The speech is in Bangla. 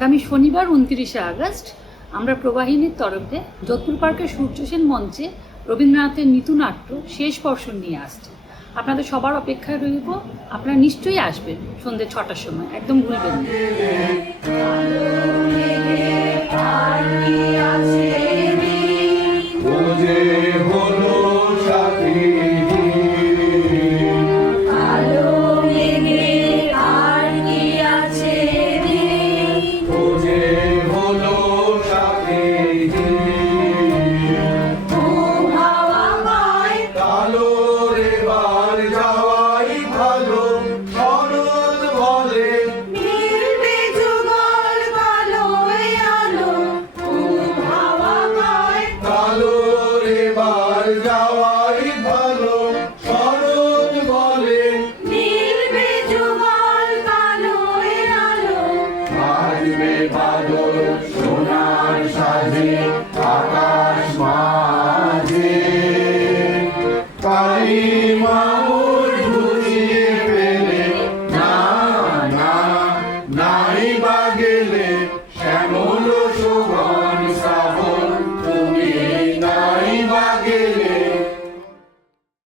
আগামী শনিবার 29শে আগস্ট আমরা প্রবাহিনীর তরফে যোধপুর পার্কের সূর্যসেন মঞ্চে রবীন্দ্রনাথের নিতুনাট্য শেষ বর্ষণ নিয়ে আসছে। আপনাদের সবার অপেক্ষায় রইব। আপনারা নিশ্চয়ই আসবেন সন্ধ্যে 6টার সময়, একদম ভুলবেন না।